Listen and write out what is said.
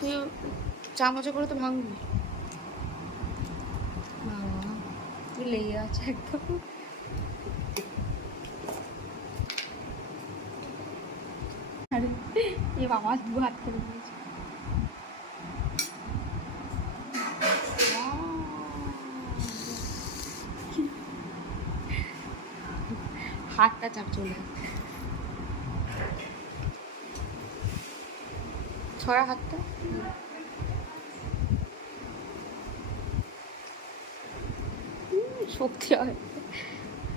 তুই চামচে করে তো ভাঙবি। তুই লেগে আছে একদম। আরে এ বাবা দু হাত করে দিয়েছে। হাতটা চাপ চলে ছড়া হাতটা। শক্তি হয়।